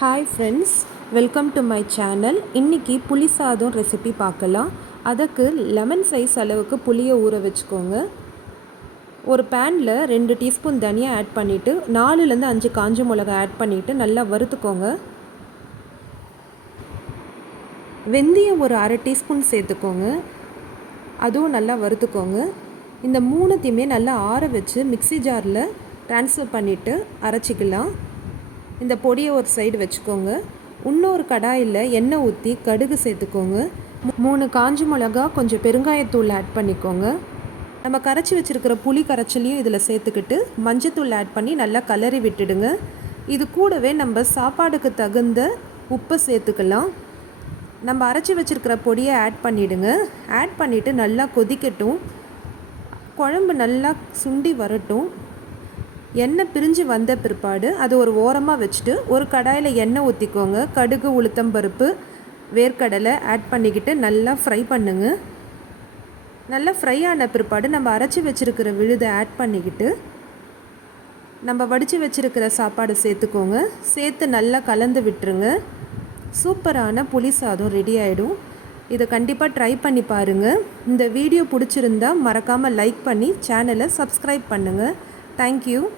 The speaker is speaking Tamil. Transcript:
Hi friends welcome to my channel இன்றைக்கி புளி சாதம் ரெசிபி பார்க்கலாம். அதுக்கு லெமன் சைஸ் அளவுக்கு புளியை ஊற வச்சுக்கோங்க. ஒரு பேனில் ரெண்டு டீஸ்பூன் தனியாக ஆட் பண்ணிவிட்டு நாலுலேருந்து அஞ்சு காஞ்ச மிளகா ஆட் பண்ணிவிட்டு நல்லா வறுத்துக்கோங்க. வெந்தயம் ஒரு அரை டீஸ்பூன் சேர்த்துக்கோங்க. அதுவும் நல்லா வறுத்துக்கோங்க. இந்த மூணுத்தையுமே நல்லா ஆற வச்சு மிக்ஸி ஜாரில் ட்ரான்ஸ்ஃபர் பண்ணிவிட்டு அரைச்சிக்கலாம். இந்த பொடியை ஒரு சைடு வச்சுக்கோங்க. இன்னொரு கடாயில் எண்ணெய் ஊற்றி கடுகு சேர்த்துக்கோங்க. மூணு காஞ்சி மிளகா கொஞ்சம் பெருங்காயத்தூள் ஆட் பண்ணிக்கோங்க. நம்ம கரைச்சி வச்சுருக்கிற புளி கரைச்சலையும் இதில் சேர்த்துக்கிட்டு மஞ்சத்தூள் ஆட் பண்ணி நல்லா கலரி விட்டுடுங்க. இது கூடவே நம்ம சாப்பாடுக்கு தகுந்த உப்பை சேர்த்துக்கலாம். நம்ம அரைச்சி வச்சுருக்கிற பொடியை ஆட் பண்ணிவிடுங்க ஆட் பண்ணிவிட்டு நல்லா கொதிக்கட்டும். குழம்பு நல்லா சுண்டி வரட்டும். எண்ணெய் பிரிஞ்சு வந்த பிற்பாடு அது ஒரு ஓரமாக வச்சுட்டு ஒரு கடாயில் எண்ணெய் ஊற்றிக்கோங்க கடுகு உளுத்தம்பருப்பு வேர்க்கடலை ஆட் பண்ணிக்கிட்டு நல்லா ஃப்ரை பண்ணுங்க. நல்லா ஃப்ரை ஆன பிற்பாடு நம்ம அரைச்சி வச்சுருக்கிற விழுதை ஆட் பண்ணிக்கிட்டு நம்ம வடித்து வச்சுருக்கிற சாப்பாடு சேர்த்துக்கோங்க. சேர்த்து நல்லா கலந்து விட்டுருங்க. சூப்பரான புளி சாதம் ரெடி ஆகிடும் இதை கண்டிப்பாக ட்ரை பண்ணி பாருங்கள் இந்த வீடியோ பிடிச்சிருந்தா மறக்காமல் லைக் பண்ணி சேனலை சப்ஸ்கிரைப் பண்ணுங்கள் Thank you.